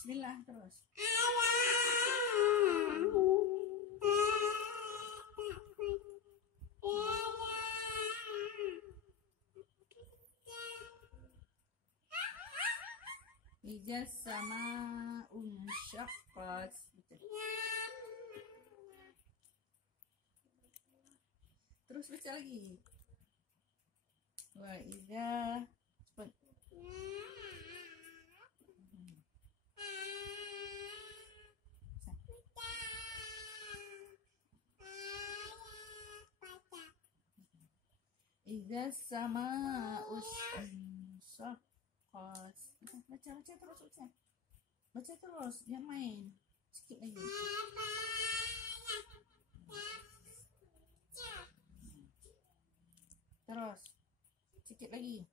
Bismillah terus. Ija sama unsyaqqat. Terus baca lagi. Wa idza cepat. Idza sama unsyaqqat. Baca terus baca. Baca terus, jangan main. Sikit lagi. Terus. Sikit lagi.